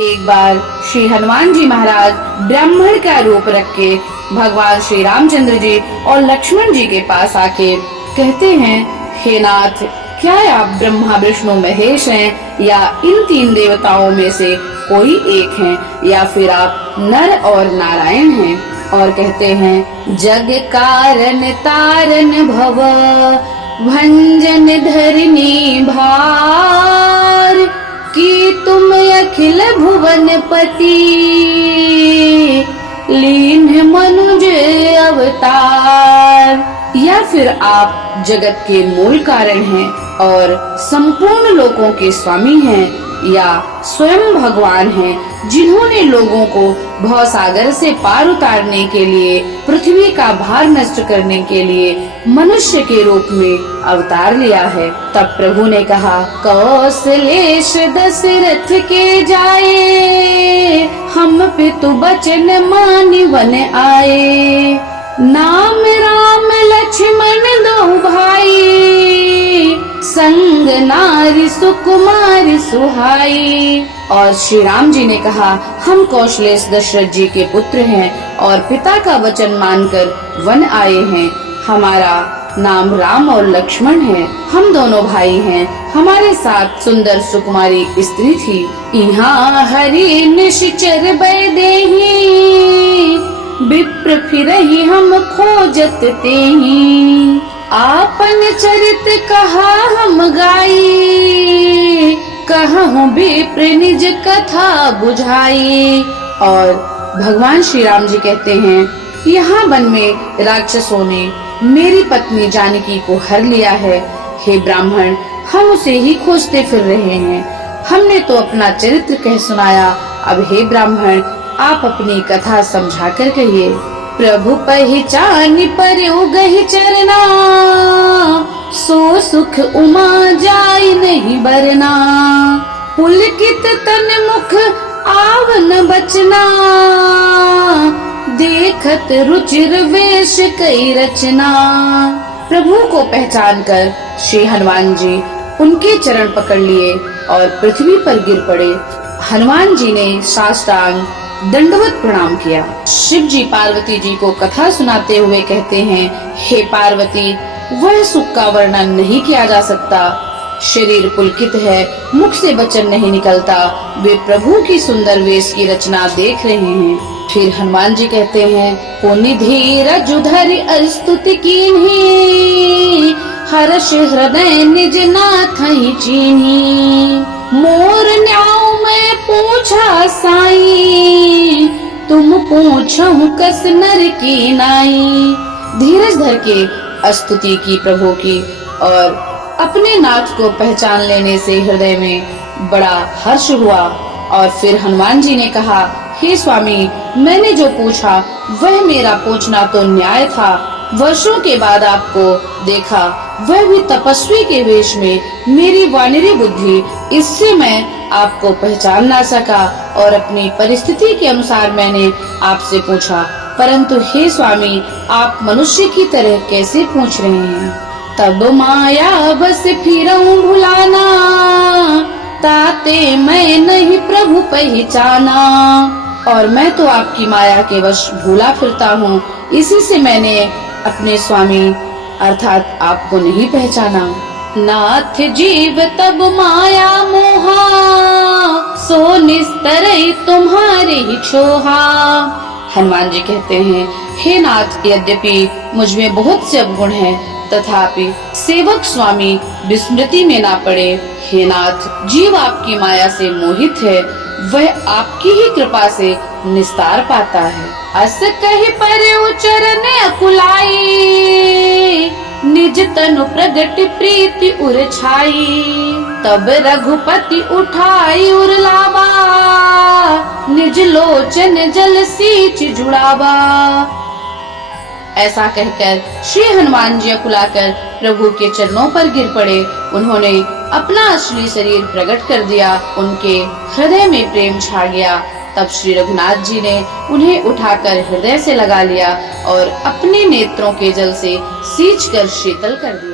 एक बार श्री हनुमान जी महाराज ब्राह्मण का रूप रख के भगवान श्री रामचंद्र जी और लक्ष्मण जी के पास आके कहते हैं, हे नाथ, क्या आप ब्रह्मा विष्णु महेश हैं या इन तीन देवताओं में से कोई एक हैं या फिर आप नर और नारायण हैं? और कहते हैं, जग कारण तारन भव भंजन धरनी भार की तुम अखिल भुवन पति लीन मनुज अवतार। या फिर आप जगत के मूल कारण हैं और संपूर्ण लोकों के स्वामी हैं या स्वयं भगवान हैं जिन्होंने लोगों को भवसागर से पार उतारने के लिए, पृथ्वी का भार नष्ट करने के लिए मनुष्य के रूप में अवतार लिया है। तब प्रभु ने कहा, कौशलेश दशरथ के जाए हम पितु बचन मानि वन आए। नाम राम लक्ष्मण दो भाई संग नारी सुकुमारी सुहाई। और श्री राम जी ने कहा, हम कौशलेश दशरथ जी के पुत्र हैं और पिता का वचन मानकर वन आए हैं। हमारा नाम राम और लक्ष्मण है। हम दोनों भाई हैं। हमारे साथ सुंदर सुकुमारी स्त्री थी। यहाँ हरि निश्चर बैदेही विप्र फिरहि हम खोजत तेहि। आपन चरित कहा हम गाई कहूँ विप्र निज कथा बुझाई। और भगवान श्री राम जी कहते हैं, यहाँ वन में राक्षसों ने मेरी पत्नी जानकी को हर लिया है। हे ब्राह्मण, हम उसे ही खोजते फिर रहे हैं। हमने तो अपना चरित्र कह सुनाया। अब हे ब्राह्मण, आप अपनी कथा समझा कर कहिए। प्रभु पहचान पर उगहि चरना सो सुख उमा जाय नहीं बरना। पुलकित तन मुख आवन बचना देखत रुचिर वेश कई रचना। प्रभु को पहचान कर श्री हनुमान जी उनके चरण पकड़ लिए और पृथ्वी पर गिर पड़े। हनुमान जी ने साष्टांग दंडवत प्रणाम किया। शिव जी पार्वती जी को कथा सुनाते हुए कहते हैं, हे पार्वती, वह सुख का वर्णन नहीं किया जा सकता। शरीर पुलकित है, मुख से वचन नहीं निकलता। वे प्रभु की सुंदर वेश की रचना देख रहे हैं। फिर हनुमान जी कहते हैं, पुनि धीरज धरि स्तुति कीन्ही हर्ष हृदय निज नाथ ही चीन्ही। मोर न्याव में पूछा साई तुम पूछहु कस नर की नाई। धीरज धर के स्तुति की प्रभु की और अपने नाथ को पहचान लेने से हृदय में बड़ा हर्ष हुआ। और फिर हनुमान जी ने कहा, हे स्वामी, मैंने जो पूछा वह मेरा पूछना तो न्याय था। वर्षों के बाद आपको देखा, वह भी तपस्वी के वेश में। मेरी वानरी बुद्धि, इससे मैं आपको पहचान ना सका और अपनी परिस्थिति के अनुसार मैंने आपसे पूछा। परंतु हे स्वामी, आप मनुष्य की तरह कैसे पूछ रहे हैं? तब माया बस फिरऊं भुलाना ताते मैं नहीं प्रभु पहचाना। और मैं तो आपकी माया के वश भूला फिरता हूँ, इसी से मैंने अपने स्वामी अर्थात आपको नहीं पहचाना। नाथ जीव तब माया मोहा सो निस्तरई तुम्हारे ही छोहा। हनुमान जी कहते हैं, हे नाथ, यद्यपि मुझ में बहुत से अवगुण हैं, तथापि सेवक स्वामी विस्मृति में ना पड़े। हे नाथ, जीव आपकी माया से मोहित है, वह आपकी ही कृपा से निस्तार पाता है। अस कहि पर उचरन अकुलाई निज तनु प्रगट प्रीति उर छाई। तब रघुपति उठाई उर लावा निज लोचन जल सींच जुड़ावा। ऐसा कहकर श्री हनुमान जी अकुलाकर प्रभु के चरणों पर गिर पड़े। उन्होंने अपना असली शरीर प्रकट कर दिया। उनके हृदय में प्रेम छा गया। तब श्री रघुनाथ जी ने उन्हें उठाकर हृदय से लगा लिया और अपने नेत्रों के जल से सींचकर शीतल कर दिया।